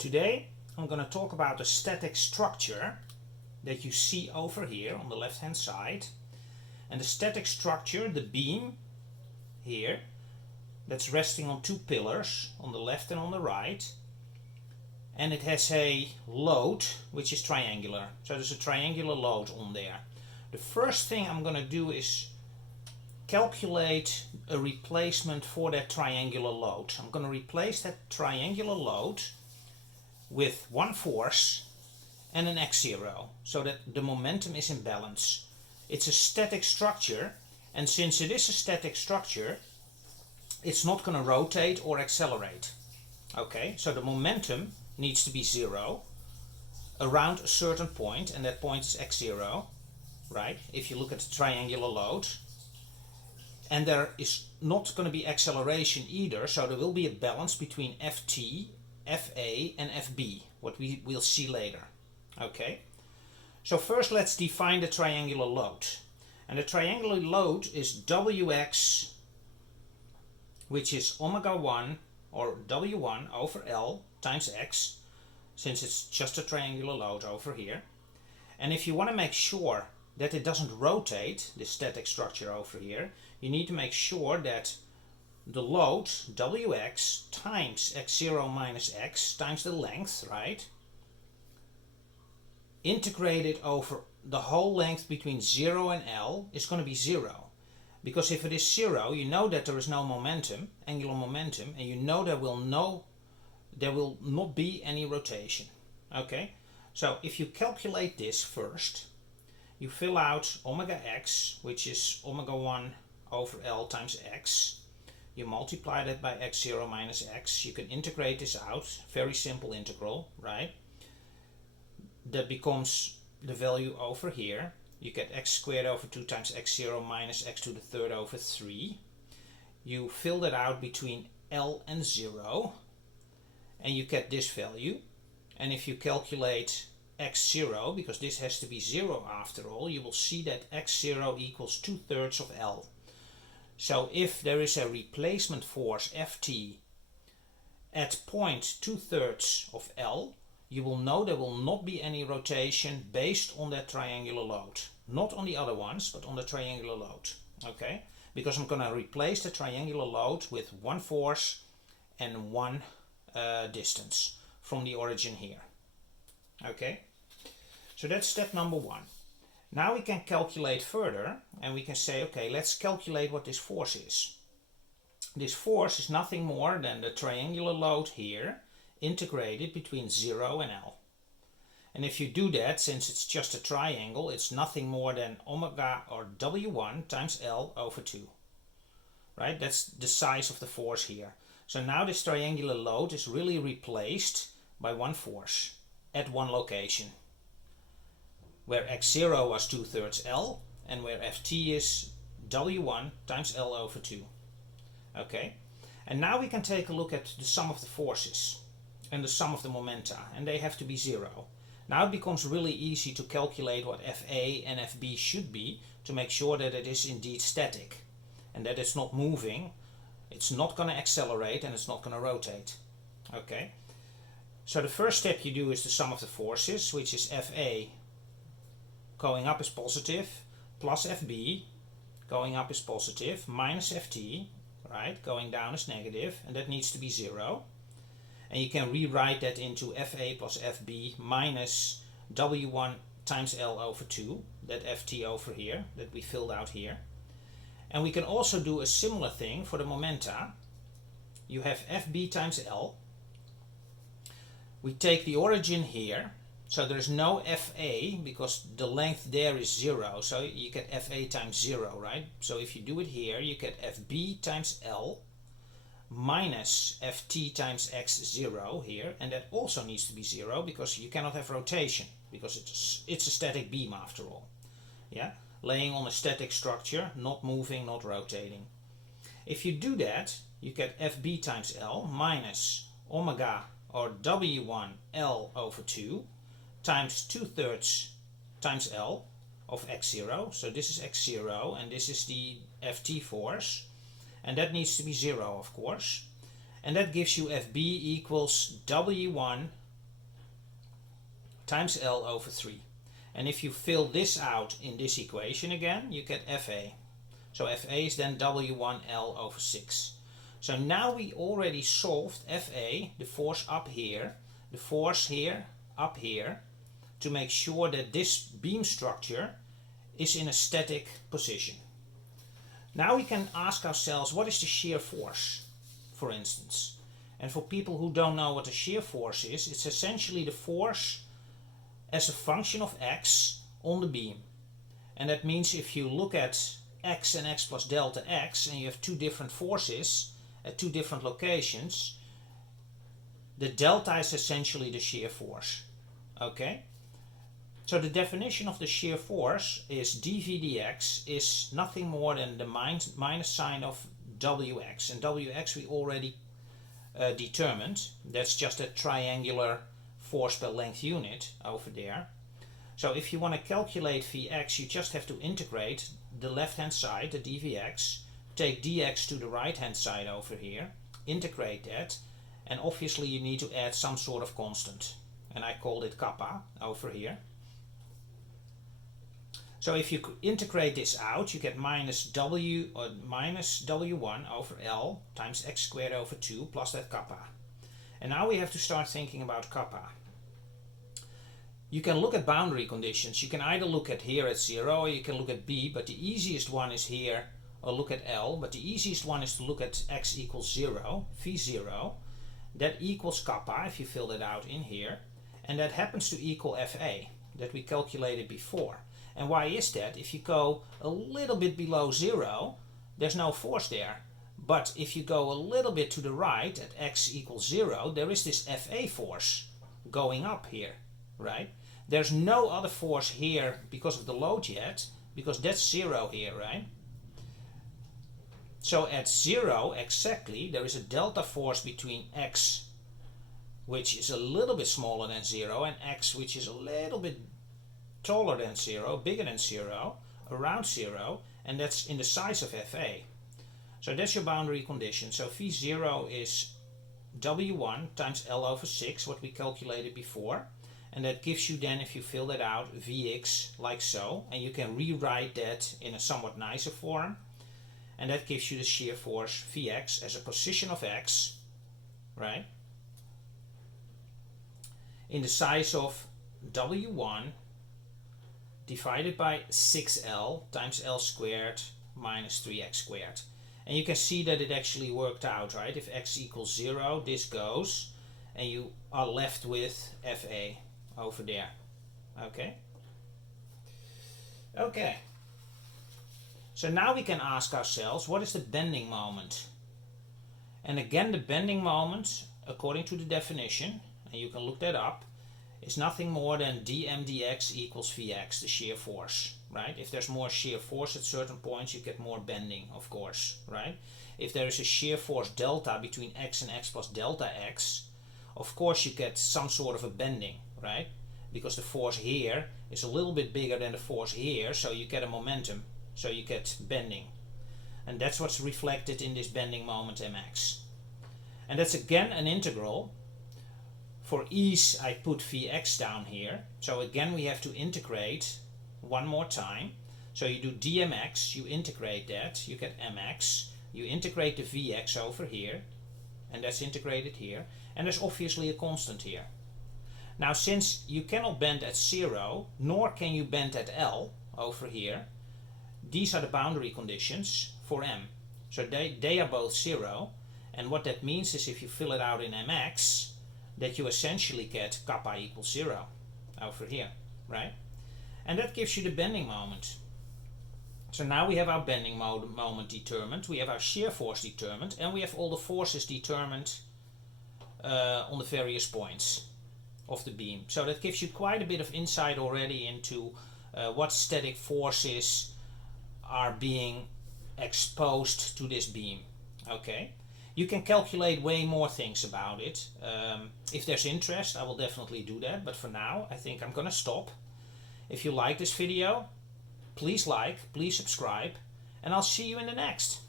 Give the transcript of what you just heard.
Today I'm going to talk about a static structure that you see over here on the left hand side. And the static structure, the beam here, that's resting on two pillars on the left and on the right. And it has a load which is triangular. So there's a triangular load on there. The first thing I'm going to do is calculate a replacement for that triangular load. I'm going to replace that triangular load with one force and an x0 so that the momentum is in balance. It's a static structure, and since it is a static structure, it's not going to rotate or accelerate. Okay, so the momentum needs to be zero around a certain point, and that point is x0, right? If you look at the triangular load, and there is not going to be acceleration either, so there will be a balance between Ft, Fa and Fb, what we will see later. Okay, so first let's define the triangular load. And the triangular load is Wx, which is omega 1 or W1 over L times x, since it's just a triangular load over here. And if you want to make sure that it doesn't rotate, this static structure over here, you need to make sure that the load Wx times x0 minus x times the length, right, integrated over the whole length between 0 and L is going to be 0. Because if it is 0, you know that there is no momentum, angular momentum, and you know there will not be any rotation. Okay, so if you calculate this first, you fill out omega x, which is omega 1 over L times x. You multiply that by x0 minus x. You can integrate this out, very simple integral, right? That becomes the value over here. You get x squared over 2 times x0 minus x to the third over 3. You fill that out between L and 0, and you get this value. And if you calculate x0, because this has to be 0 after all, you will see that x0 equals 2/3 of L. So if there is a replacement force Ft at point 2/3 of L, you will know there will not be any rotation based on that triangular load. Not on the other ones, but on the triangular load. Okay? Because I'm going to replace the triangular load with one force and one distance from the origin here. Okay? So that's step number one. Now we can calculate further, and we can say, okay, let's calculate what this force is. This force is nothing more than the triangular load here integrated between 0 and L. And if you do that, since it's just a triangle, it's nothing more than omega or W1 times L over 2. Right? That's the size of the force here. So now this triangular load is really replaced by one force at one location, where x0 was 2/3 L and where Ft is W1 times L over 2. Okay, and now we can take a look at the sum of the forces and the sum of the momenta, and they have to be 0. Now it becomes really easy to calculate what Fa and Fb should be to make sure that it is indeed static and that it's not moving, it's not going to accelerate, and it's not going to rotate. Okay, so the first step you do is the sum of the forces, which is Fa going up is positive, plus Fb going up is positive, minus Ft, right, going down is negative, and that needs to be 0. And you can rewrite that into Fa plus Fb minus W1 times L over 2, that Ft over here, that we filled out here. And we can also do a similar thing for the momenta. You have Fb times L. We take the origin here, so there is no Fa because the length there is 0, so you get Fa times 0, right? So if you do it here, you get Fb times L minus Ft times x0 here, and that also needs to be 0 because you cannot have rotation, because it's a static beam after all. Yeah, laying on a static structure, not moving, not rotating. If you do that, you get Fb times L minus omega or W1 L over 2 times 2/3 times L of x0. So this is x0 and this is the Ft force, and that needs to be 0, of course. And that gives you Fb equals W1 times L over 3. And if you fill this out in this equation again, you get Fa. So Fa is then W1L over 6. So now we already solved Fa, the force up here, the force here, up here, to make sure that this beam structure is in a static position. Now we can ask ourselves, what is the shear force, for instance? And for people who don't know what a shear force is, it's essentially the force as a function of x on the beam. And that means if you look at x and x plus delta x, and you have two different forces at two different locations, the delta is essentially the shear force. Okay? So the definition of the shear force is dV dx is nothing more than the minus sign of Wx. And Wx we already determined. That's just a triangular force per length unit over there. So if you want to calculate Vx, you just have to integrate the left hand side, the dVx, take dx to the right hand side over here, integrate that, and obviously you need to add some sort of constant. And I called it kappa over here. So if you integrate this out, you get minus W or minus W1 over L times x squared over 2 plus that kappa. And now we have to start thinking about kappa. You can look at boundary conditions. You can either look at here at 0 or you can look at B, but the easiest one is here, or look at L, but the easiest one is to look at x equals 0, V0. That equals kappa if you fill that out in here. And that happens to equal Fa that we calculated before. And why is that? If you go a little bit below 0, there's no force there. But if you go a little bit to the right at x equals 0, there is this Fa force going up here, right? There's no other force here because of the load yet, because that's 0 here, right? So at 0 exactly, there is a delta force between x, which is a little bit smaller than 0, and x, which is a little bit taller than 0, bigger than 0, around 0, and that's in the size of Fa. So that's your boundary condition. So V0 is W1 times L over 6, what we calculated before. And that gives you then, if you fill that out, Vx like so. And you can rewrite that in a somewhat nicer form. And that gives you the shear force Vx as a position of x, right? In the size of W1 divided by 6L times L squared minus 3x squared. And you can see that it actually worked out, right? If x equals 0, this goes, and you are left with Fa over there. Okay? Okay. So now we can ask ourselves, what is the bending moment? And again, the bending moment, according to the definition, and you can look that up, is nothing more than dm dx equals Vx, the shear force, right? If there's more shear force at certain points, you get more bending, of course, right? If there is a shear force delta between x and x plus delta x, of course you get some sort of a bending, right? Because the force here is a little bit bigger than the force here, so you get a momentum, so you get bending. And that's what's reflected in this bending moment mx. And that's again an integral. For ease, I put Vx down here. So again, we have to integrate one more time. So you do dmx, you integrate that, you get mx. You integrate the Vx over here, and that's integrated here. And there's obviously a constant here. Now, since you cannot bend at 0, nor can you bend at L over here, these are the boundary conditions for m. So they are both 0. And what that means is if you fill it out in mx, that you essentially get kappa equals 0 over here, right? And that gives you the bending moment. So now we have our bending moment determined, we have our shear force determined, and we have all the forces determined on the various points of the beam. So that gives you quite a bit of insight already into what static forces are being exposed to this beam, okay? You can calculate way more things about it. If there's interest, I will definitely do that. But for now, I think I'm going to stop. If you like this video, please like, please subscribe, and I'll see you in the next.